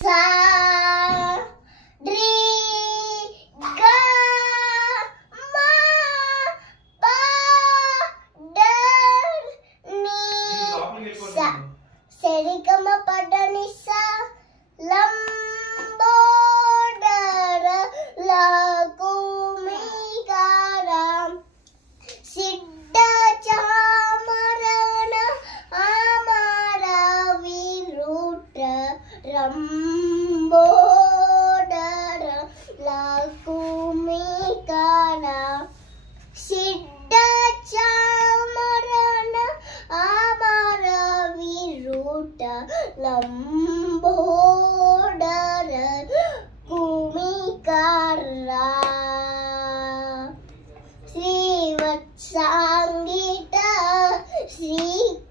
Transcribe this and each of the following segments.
sa dri ga ma pa da ni sa sarigama pada nisa lambodara lagu mikaram siddha chamarana amara viruta rambodara lagu mikaram siddha chamarana amara viruta lambodara kumikara Srivatsangita Sri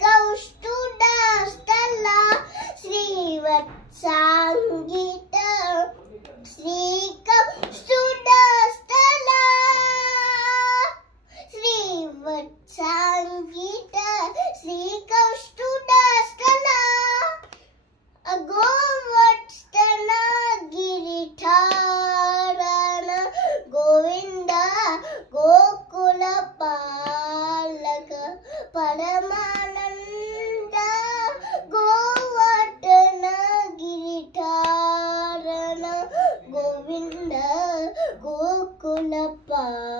Kaustuda Stala Srivatsangita Sri Kaustuda Stala Srivatsangita Sri Kaustuda Stala Agovastana Giritharana Govinda Gokula Palaka Paramananda Govardhana Giritharana Govinda Gokula Palaka